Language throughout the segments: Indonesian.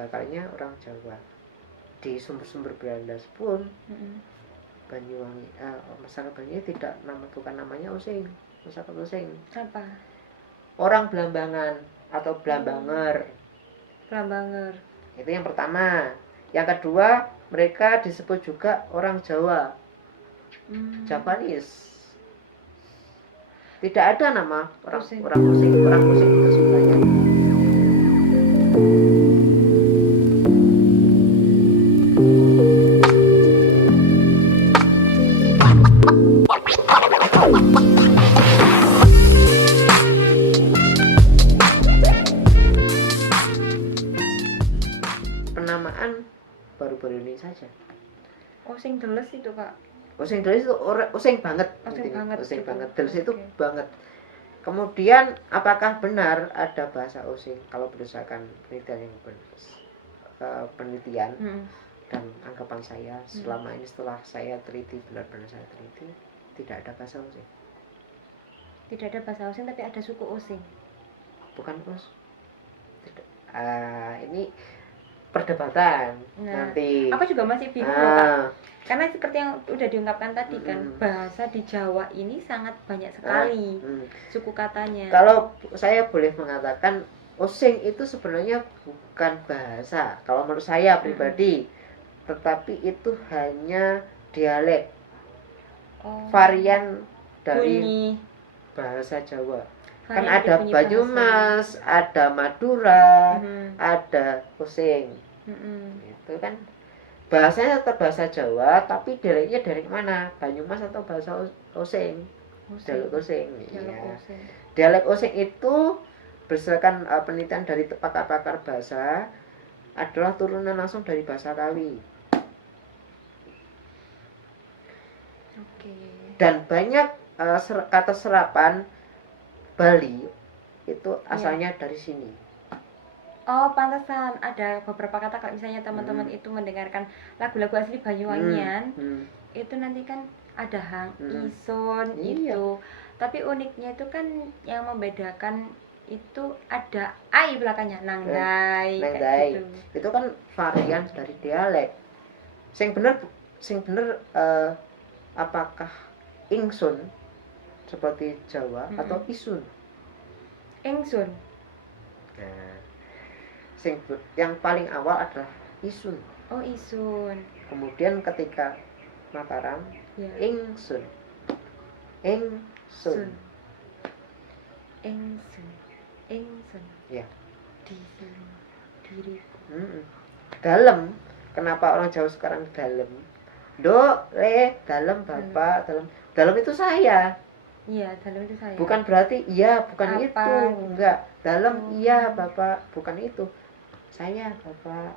bakalnya orang Jawa. Di sumber-sumber Belanda pun Banyuwangi, masyarakat Banyuwangi tidak bukan namanya Osing, masyarakat Osing. Apa? Orang Blambangan atau Blambanger. Blambanger. Itu yang pertama. Yang kedua, mereka disebut juga orang Jawa. Japanese. Tidak ada nama orang Osing itu sebenarnya. Penamaan baru-baru ini saja. Osing Deles itu, Kak. Osing Deles itu osing banget. Osing banget. Deles itu banget. Kemudian apakah benar ada bahasa Osing? Kalau berdasarkan penelitian dan anggapan saya selama ini setelah saya teliti, benar-benar saya teliti, tidak ada bahasa Osing. Tidak ada bahasa Osing, tapi ada suku Osing. Bukan ini perdebatan nanti. Aku juga masih bingung loh, Kak. Karena seperti yang udah diungkapkan tadi kan, bahasa di Jawa ini sangat banyak sekali suku katanya. Kalau saya boleh mengatakan, Osing itu sebenarnya bukan bahasa, kalau menurut saya pribadi, tetapi itu hanya dialek, varian dari bunyi bahasa Jawa. Kan ada Banyumas, ada Madura, ada Osing. Itu kan bahasanya tetap bahasa Jawa, tapi dialeknya dari mana? Banyumas atau bahasa Osing? Dialek Osing. Iya. Dialek Osing itu berdasarkan penelitian dari pakar-pakar bahasa adalah turunan langsung dari bahasa Kawi. Dan banyak kata serapan Bali itu asalnya dari sini. Oh, pantesan ada beberapa kata kalau misalnya teman-teman itu mendengarkan lagu-lagu asli Banyuwangian, itu nanti kan ada hang, ison, itu. Tapi uniknya itu kan yang membedakan itu ada ai belakangnya, nangdai. Gitu. Itu kan varian dari dialek. Sing bener apakah ingsun seperti Jawa atau isun? Ingsun. Nah, yang paling awal adalah isun. Oh, isun. Kemudian ketika Mataram, ingsun. Ingsun. Ya. Di sini diriku. Dalam. Kenapa orang Jawa sekarang dalam? Dalam bapak, dalam itu saya. Iya, dalam itu saya. Bukan berarti iya, bukan apa? Itu. Enggak. Dalam iya, Bapak, bukan itu. Saya, Bapak.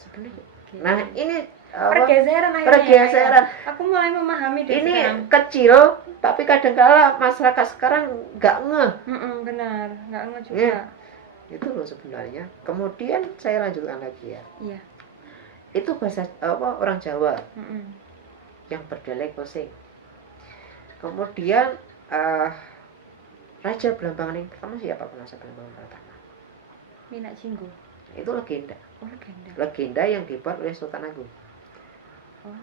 Sebenarnya. Nah, ini pergeseran. Aku mulai memahami ini sekarang. Kecil, tapi kadang-kala masyarakat sekarang enggak ngeh. Benar, enggak ngeh juga. Itu loh sebenarnya. Kemudian saya lanjutkan lagi ya. Iya. Itu bahasa orang Jawa. Yang berdialek Osing. Kemudian Raja Blambangan yang pertama siapa Raja Blambangan pertama? Minak Jinggo. Itu legenda. Oh, legenda. Legenda yang dibuat oleh Sultan Agung.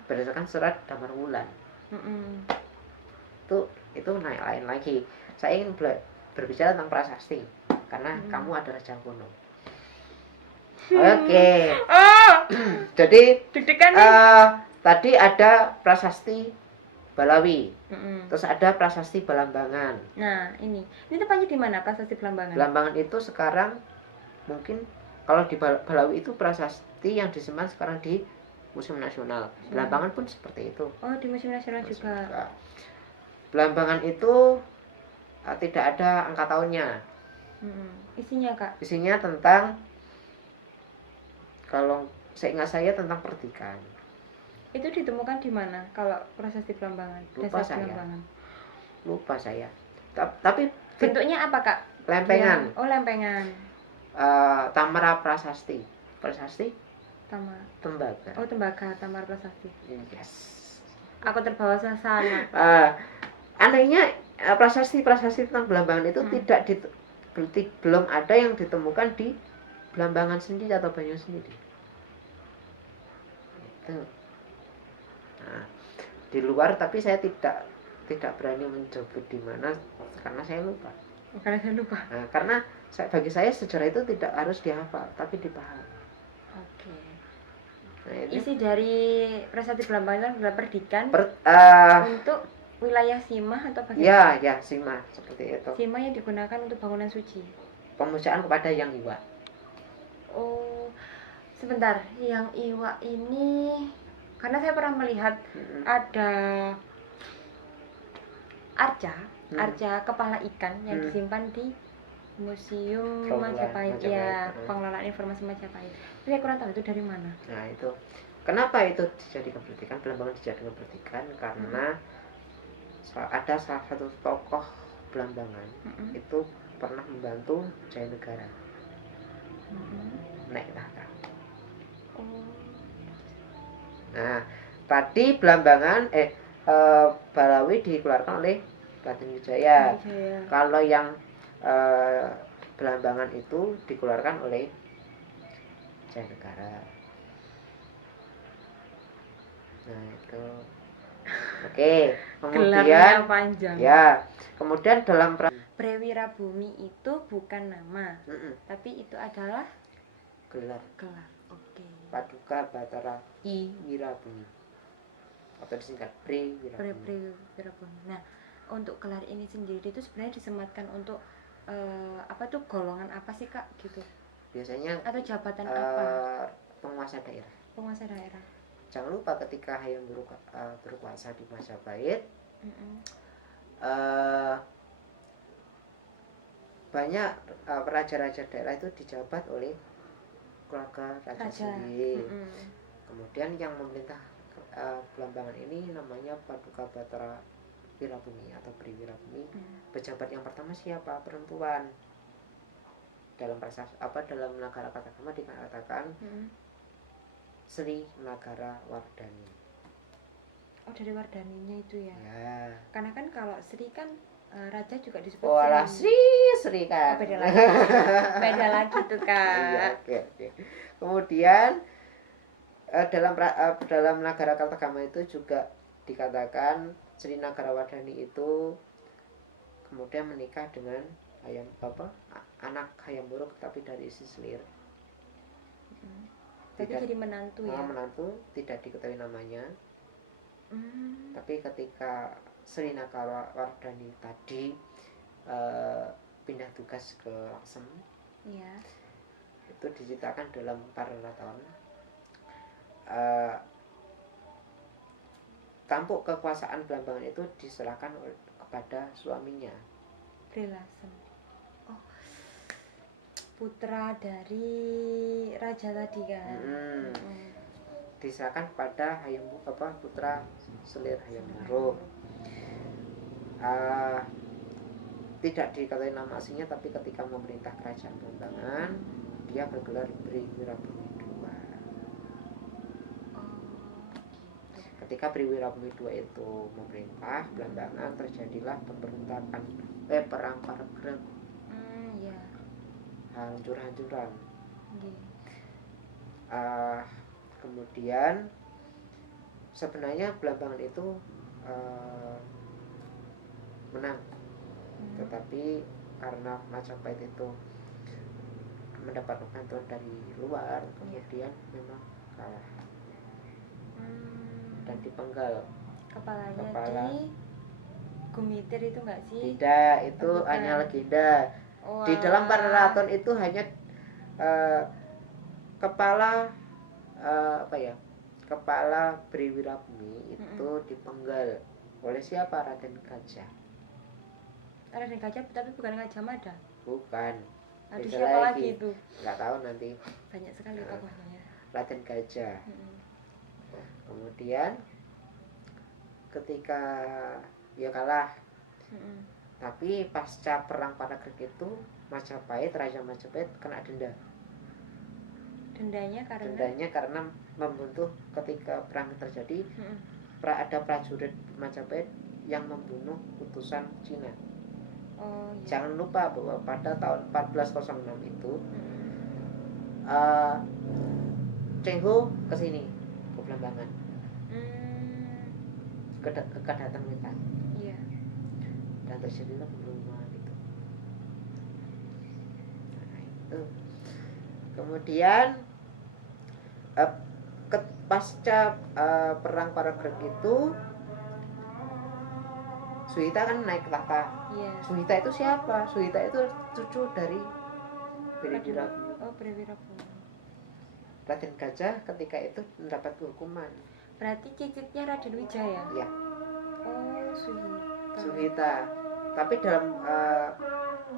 Berdasarkan surat Damar Wulan. Itu naik lain lagi. Saya ingin berbicara tentang prasasti karena kamu adalah Jangkono. Oke. Jadi tadi ada prasasti Balawi, terus ada prasasti Belambangan. Nah, ini tempatnya di mana prasasti Belambangan? Belambangan itu sekarang mungkin kalau di Balawi itu prasasti yang disimpan sekarang di Museum Nasional. Belambangan pun seperti itu. Oh, di Museum Nasional juga. Belambangan itu tidak ada angka tahunnya. Isinya, Kak? Isinya tentang, kalau seingat saya, tentang pertigaan. Itu ditemukan di mana kalau prasasti Belambangan? Lupa saya. Tapi bentuknya apa, Kak? Lempengan. Oh, lempengan. Tamara Prasasti. Tembaga. Oh, tembaga, Tamara Prasasti. Yes. Aku terbawa suasana. Anehnya prasasti tentang Belambangan itu belum ada yang ditemukan di Belambangan sendiri atau Banyu sendiri. Itu. Nah, di luar tapi saya tidak berani menyebut di mana karena saya lupa. Nah, karena bagi saya sejarah itu tidak harus dihafal tapi dipahami. Oke. Nah, isi dari Prasasti Belambangan adalah perdikan untuk wilayah Sima atau bagaimana? Ya, Sima seperti itu. Sima yang digunakan untuk bangunan suci. Pemujaan kepada Yang Iwa. Oh, sebentar, Yang Iwa ini karena saya pernah melihat ada arca kepala ikan yang disimpan di Museum Majapahit, ya, pengelolaan informasi Majapahit. Saya kurang tahu itu dari mana. Nah, itu kenapa itu dijadikan perdikan, Belambangan dijadikan perdikan karena ada salah satu tokoh Belambangan itu pernah membantu Jayanegara naik tahta. Nah, tadi Belambangan Balawi dikeluarkan oleh Raden Wijaya. Kalau yang Belambangan itu dikeluarkan oleh Jayanegara. Nah, itu. Oke, kemudian panjang. Ya, kemudian dalam Brewirabumi itu bukan nama, tapi itu adalah gelar. Oke. Paduka Batara I Wirabumi. Atau disingkat Brewirabumi. Nah, untuk gelar ini sendiri itu sebenarnya disematkan untuk golongan apa sih, Kak, gitu? Biasanya atau jabatan apa? Penguasa daerah. Jangan lupa ketika Hayam Wuruk berkuasa di Majapahit, banyak raja-raja daerah itu dijabat oleh keluarga raja sendiri. Kemudian yang memerintah Belambangan ini namanya Paduka Batara Wirabumi atau Briwirabumi. Pejabat yang pertama siapa? Perempuan. Dalam dalam Nagara Kertagama dikatakan Sri Nagara Wardani. Oh, dari Wardaninya itu ya? Ya. Karena kan kalau Sri kan raja juga disebut Sri kan. Beda lagi tuh, Kak. Iya, oke. Kemudian dalam Nagara Kertagama itu juga dikatakan Sri Nagara Wardani itu kemudian menikah dengan anak Hayam Wuruk tapi dari Sislir. Tapi jadi menantu ya? Menantu, tidak diketahui namanya. Tapi ketika Sri Nagara Wardani tadi pindah tugas ke Lasem, itu diceritakan dalam Pararaton. Tampuk kekuasaan Belambangan itu diserahkan kepada suaminya, Lasem. Oh, putra dari raja tadi kan? Diserahkan kepada putra Selir Hayam Wuruk. Tidak diketahui nama aslinya, tapi ketika memerintah kerajaan Belambangan dia bergelar Briwirabumi II. Ketika Briwirabumi II itu memerintah Belambangan, terjadilah pemberontakan, perang Pargreg, hancur-hancuran. Kemudian sebenarnya Belambangan itu menang, tetapi karena Majapahit itu mendapat bantuan dari luar, kemudian memang kalah dan dipenggal. Kepala di Gumitir itu enggak sih? Tidak, itu hanya legenda. Di dalam Pararaton itu hanya kepala kepala Briwirabumi itu dipenggal oleh siapa? Raden Gajah. Raden Gajah, tapi bukan Gajah Mada. Bukan. Aduh, siapa lagi itu? Nggak tahu nanti. Banyak sekali tokohnya. Raden Gajah. Kemudian ketika dia kalah, tapi pasca perang Pargreg itu Majapahit, Raja Majapahit kena denda. Dendanya karena membunuh, ketika perang terjadi ada prajurit Majapahit yang membunuh utusan Cina. Jangan lupa bahwa pada tahun 1406 itu Cengho ke sini ke Blambangan. Kedatang wetan. Iya. Dan terjadilah pembunuhan itu. Nah, itu. Kemudian pasca perang Paragreg itu Suhita kan naik tahta. Iya. Suhita itu siapa? Suhita itu cucu dari Beriwirabu. Oh, Beriwirabu. Raden Gajah ketika itu mendapat hukuman. Berarti cicitnya Raden Wijaya? Iya. Oh, Suhita. Tapi dalam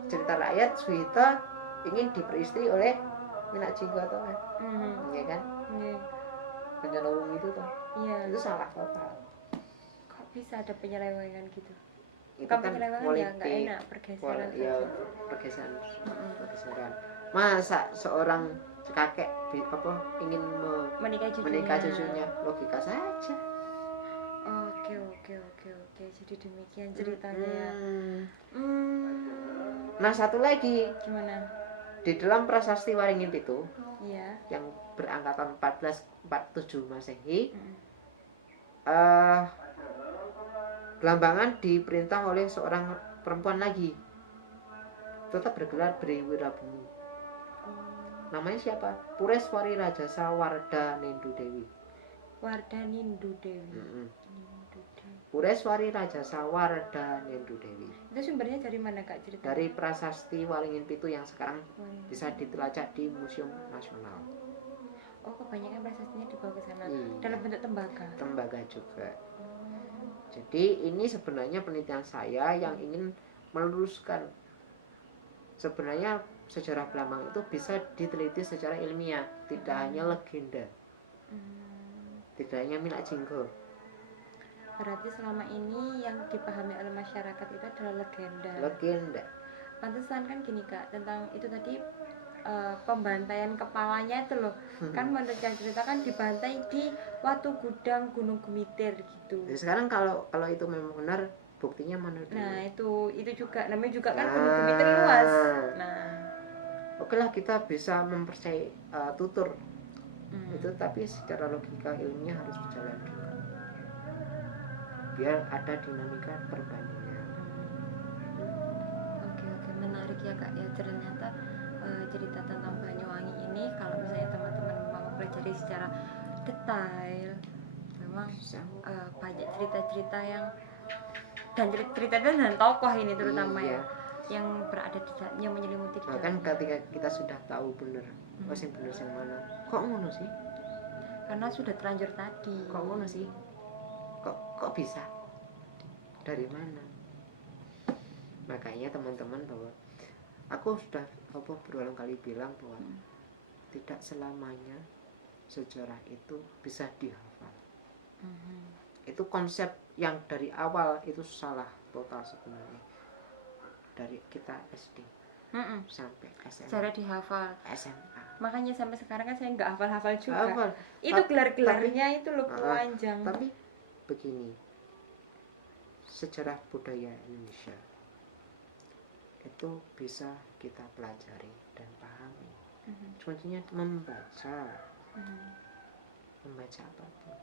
cerita rakyat Suhita ingin diperistri oleh Minak Jinggo toh kan? Iya kan? Iya. Penyeleweng itu toh. Iya. Itu salah total. Kok bisa ada penyelewengan gitu? Itu Bukan kan penyelewengan ya, nggak enak, pergeseran ya, pergeseran. Masa seorang kakek ingin menikah cucunya? Logika saja. Oke. Jadi demikian ceritanya ya. Nah, satu lagi. Gimana? Di dalam prasasti Waringin Pitu, iya, yang berangkatan 1447 Masehi, Blambangan diperintah oleh seorang perempuan lagi, tetap bergelar Beriwirabu. Namanya siapa? Pureswari Rajasa Warda Nindu Dewi. Warda Nindu Dewi. Pureswari Rajasa Warda Nindu Dewi. Itu sumbernya dari mana Kak cerita? Dari prasasti Waringin Pitu yang sekarang bisa ditelacak di Museum Nasional. Oh, kebanyakan prasastinya dibawa ke sana. Iya. Dalam bentuk tembaga. Tembaga juga. Jadi ini sebenarnya penelitian saya yang ingin meluruskan. Sebenarnya sejarah Blambangan itu bisa diteliti secara ilmiah, tidak hanya legenda. Tidak hanya Minak Jinggo. Berarti selama ini yang dipahami oleh masyarakat itu adalah legenda. Legenda. Pantesan kan gini Kak, tentang itu tadi pembantaian kepalanya itu loh. Kan menurut yang cerita kan dibantai di Watu Gudang Gunung Gumitir gitu. Jadi sekarang kalau itu memang benar, buktinya mana dulu? Nah, itu juga namanya juga kan Gunung Gumitir luas. Nah, oke lah, kita bisa mempercayai tutur. Itu tapi secara logika ilmiah harus berjalan juga. Biar ada dinamika perbandingan. Oke, menarik ya Kak ya, ternyata cerita tentang Banyuwangi ini kalau misalnya teman-teman mau pelajari secara detail, memang banyak cerita-cerita yang dan cerita dan tokoh ini terutama ya yang berada di dalamnya, menyelimuti di dalamnya. Bahkan ketika kita sudah tahu bener, yang bener yang mana, kok ngono sih? Karena sudah terlanjur tadi. Kok ngono sih? Kok bisa? Dari mana? Makanya teman-teman, bahwa aku sudah berulang kali bilang bahwa tidak selamanya sejarah itu bisa dihafal. Itu konsep yang dari awal itu salah total sebenarnya. Dari kita SD sampai SMA. Sejarah dihafal. SMA. Makanya sampai sekarang kan saya nggak hafal-hafal juga. Hafal. Itu gelar-gelarnya itu loh panjang. Tapi begini, sejarah budaya Indonesia itu bisa kita pelajari dan pahami. Contohnya membaca apapun.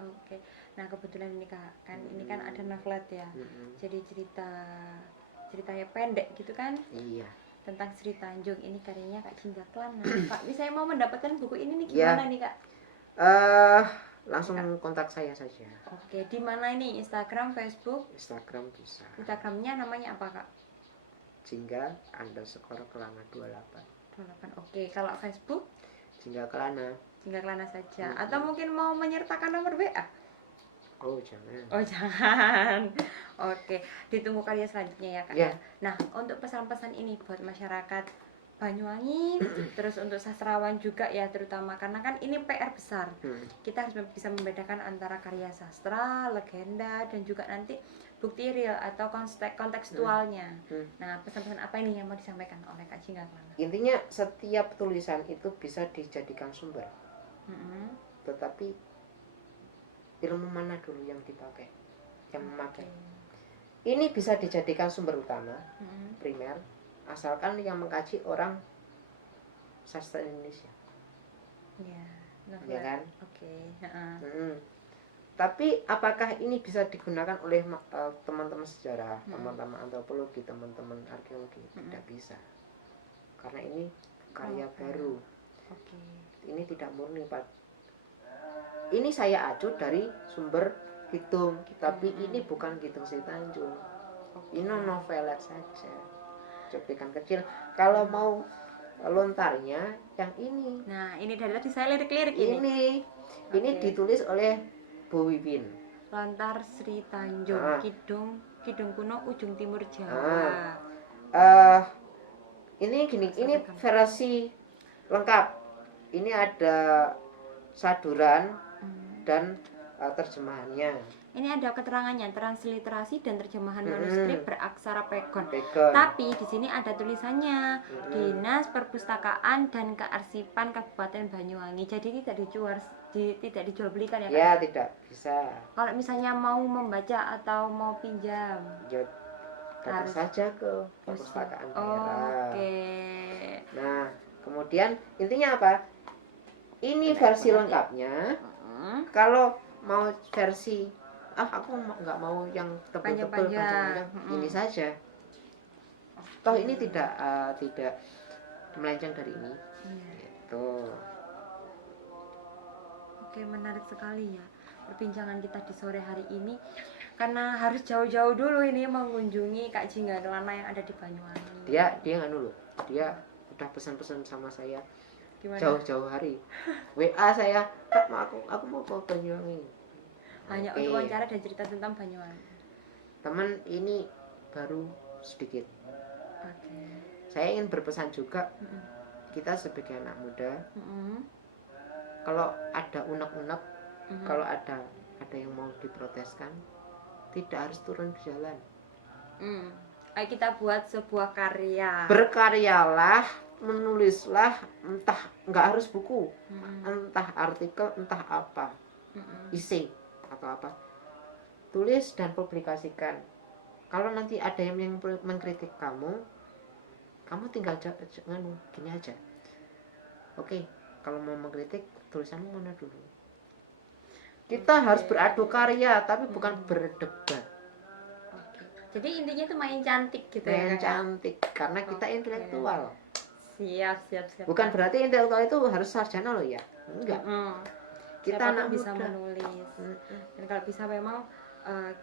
Oke. Nah, kebetulan ini Kak, ini kan ada novelet ya. Jadi ceritanya pendek gitu kan? Iya. Tentang Sri Tanjung, ini karyanya Kak Jingga Kelana. Pak, misalnya mau mendapatkan buku ini nih gimana nih Kak? Langsung kontak saya saja. Oke, di mana ini? Instagram, Facebook? Instagram bisa. Instagramnya namanya apa Kak? Jingga_Kelana 28. Oke, kalau Facebook? Jingga Kelana. Jingga Kelana saja. Atau mungkin mau menyertakan nomor WA? Oh jangan. Oke, ditunggu karya selanjutnya ya Kak. Yeah. Nah, untuk pesan-pesan ini buat masyarakat Banyuwangi, terus untuk sastrawan juga ya terutama, karena kan ini PR besar. Kita harus bisa membedakan antara karya sastra, legenda, dan juga nanti bukti real atau kontekstualnya. Nah, pesan-pesan apa ini yang mau disampaikan oleh Kak Jingga Kelana? Intinya setiap tulisan itu bisa dijadikan sumber. Tetapi ilmu mana dulu yang dipakai, yang memakai. Ini bisa dijadikan sumber utama, primer, asalkan yang mengkaji orang sastra Indonesia. Ya, Ya kan? Oke. Tapi apakah ini bisa digunakan oleh teman-teman sejarah, teman-teman antropologi, teman-teman arkeologi? Tidak bisa. Karena ini karya baru. Ini tidak murni, Pak. Ini saya acu dari sumber Kidung, tapi ini bukan Kidung Sri Tanjung. Ini novelet saja, cuplikan kecil. Kalau mau lontarnya yang ini. Nah, ini dari tadi saya lirik-lirik ini. Ini ditulis oleh Bu Wiwin. Lontar Sri Tanjung, Kidung kuno ujung timur Jawa. Ini gini, ini versi lengkap. Ini ada saduran dan terjemahannya. Ini ada keterangannya, transliterasi dan terjemahan manuskrip beraksara Pegon. Tapi di sini ada tulisannya Dinas Perpustakaan dan Kearsipan Kabupaten Banyuwangi. Jadi tidak dijual belikan ya, Kak? Ya, tidak bisa. Kalau misalnya mau membaca atau mau pinjam, datang saja ke perpustakaan daerah. Nah, kemudian intinya apa? Ini versi lengkapnya. Kalau mau versi aku nggak mau yang tebal-tebal panjang-panjang, ini saja. Toh ini tidak melenceng dari ini. Gitu. Oke, menarik sekali ya perbincangan kita di sore hari ini. Karena harus jauh-jauh dulu ini mengunjungi Kak Jingga Kelana yang ada di Banyuwangi. Dia nggak dulu. Dia udah pesan-pesan sama saya. Gimana? Jauh-jauh hari. WA saya, Kak, aku mau ke Banyuwangi. Hanya untuk wawancara dan cerita tentang Banyuwangi. Teman ini baru sedikit. Saya ingin berpesan juga, kita sebagai anak muda, kalau ada unek-unek, kalau ada yang mau diproteskan, tidak harus turun ke jalan. Ayo kita buat sebuah karya. Berkaryalah, menulislah, entah nggak harus buku, entah artikel, entah apa, isi atau apa, tulis dan publikasikan. Kalau nanti ada yang mengkritik kamu tinggal gini aja. Oke, kalau mau mengkritik, tulisanmu mana dulu. Kita harus beradu karya, tapi bukan berdebat. Jadi intinya itu main cantik gitu ya. Main cantik, karena kita intelektual. Siap. Bukan berarti intelektual itu harus sarjana loh ya. Enggak. Kita anak bisa muda menulis. Dan kalau bisa memang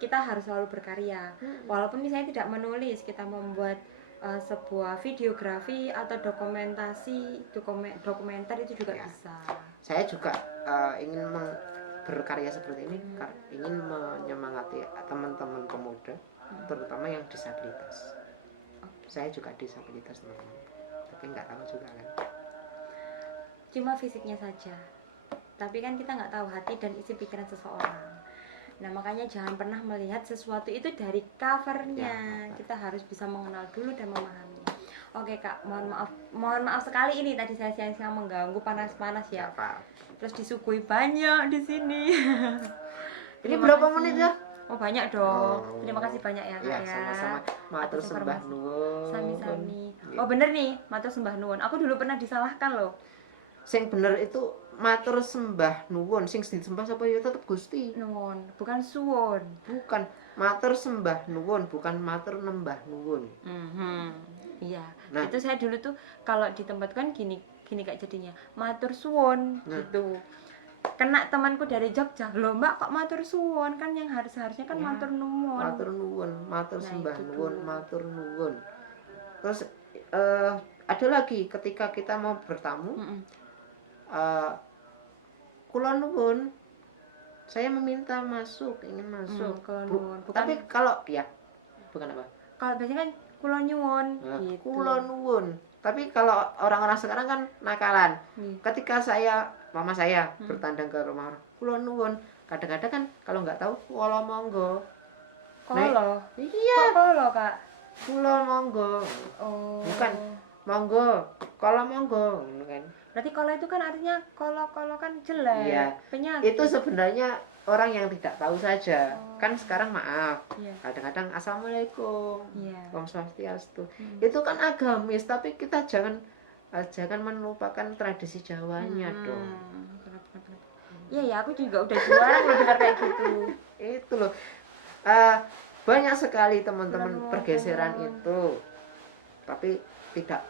kita harus selalu berkarya. Walaupun misalnya tidak menulis, kita membuat sebuah videografi atau dokumenter itu juga bisa. Saya juga ingin berkarya seperti ini, ingin menyemangati teman-teman pemuda, terutama yang disabilitas. Saya juga disabilitas, teman-teman, tapi nggak tahu juga kan. Cuma fisiknya saja, tapi kan kita nggak tahu hati dan isi pikiran seseorang. Nah, makanya jangan pernah melihat sesuatu itu dari covernya. Kita harus bisa mengenal dulu dan memahami. Oke, Kak, mohon maaf sekali ini tadi saya siang-siang mengganggu panas-panas ya. Terus disuguhi banyak di sini. Ini berapa menit ya? Oh, banyak dong. Terima kasih banyak ya, Kak ya. Sama-sama. Matur sembah nuwun. Sami-sami. Oh, bener nih, matur sembah nuwun. Aku dulu pernah disalahkan loh. Sing bener itu matur sembah nuwun, sing disembah sapa ya tetep Gusti. Nuwun, bukan suwun. Bukan, matur sembah nuwun, bukan matur nembah nuwun. Iya. Nah, itu saya dulu tuh kalau di tempat kan gini Kak jadinya. Matur suwun gitu. Kena temanku dari Jogja, "Loh, Mbak, kok matur suwun? Kan yang harusnya kan ya, matur nuwun." Matur nuwun, matur sembah nuwun, matur nuwun. Terus ada lagi ketika kita mau bertamu, kula nuwun, saya meminta masuk, ingin masuk. Tapi kalau ya bukan apa? Kalau biasanya kan kula nyuwun gitu. Kula nuwun. Tapi kalau orang-orang sekarang kan nakalan. Ketika mama saya bertandang ke rumah orang, kula nuwun. Kadang-kadang kan kalau nggak tahu, kula monggo. Kolo? Iya. Kolo, Kak? Kula monggo. Oh. Bukan monggo, kala monggo, kan. Berarti kala itu kan artinya kolo kan jelek, iya. Penyakit. Itu sebenarnya orang yang tidak tahu saja. Kan sekarang maaf. Iya. Kadang-kadang assalamualaikum. Iya. Om Swastiastu. Itu kan agamis, tapi kita jangan aja kan melupakan tradisi Jawanya dong. Iya ya, aku juga udah jarang loh dengar kayak gitu. Itu loh. Banyak sekali teman-teman pergeseran itu. Tapi tidak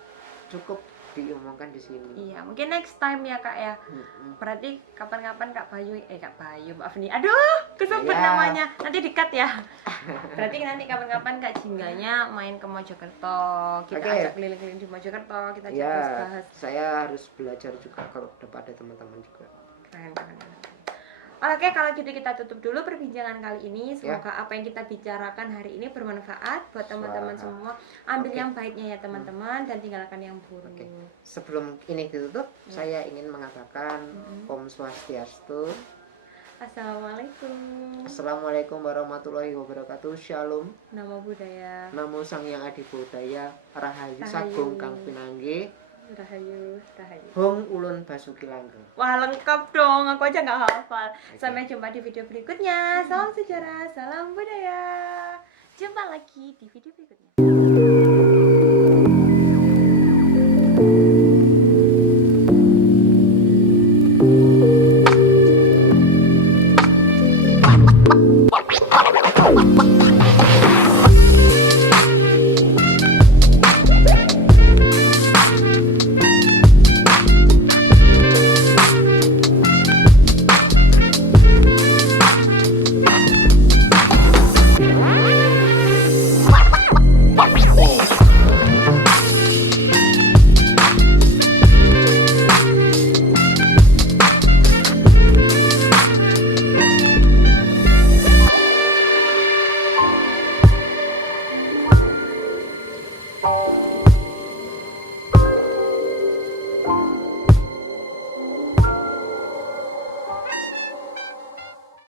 cukup diomongkan di sini. Iya, mungkin next time ya Kak ya. Berarti kapan-kapan Kak Bayu, maaf nih. Aduh, kesebut namanya. Nanti di-cut ya. Berarti nanti kapan-kapan Kak Jingganya main ke Mojokerto. Kita ajak keliling-keliling di Mojokerto, kita ajak bahas. Saya harus belajar juga kalau kepada teman-teman juga. Keren. Oke, kalau gitu kita tutup dulu perbincangan kali ini. Semoga apa yang kita bicarakan hari ini bermanfaat buat teman-teman semua. Ambil yang baiknya ya teman-teman dan tinggalkan yang buruk. Sebelum ini ditutup, saya ingin mengatakan Om Swastiastu. Assalamualaikum warahmatullahi wabarakatuh. Shalom. Namo Buddhaya. Namo Sang Hyang Adi Budaya. Rahayu Sagung Kang Pinangge. Rahayu. Hong Ulun Basuki Langgeng. Wah, lengkap dong, aku aja nggak hafal. Sampai jumpa di video berikutnya. Salam sejarah, salam budaya. Jumpa lagi di video berikutnya.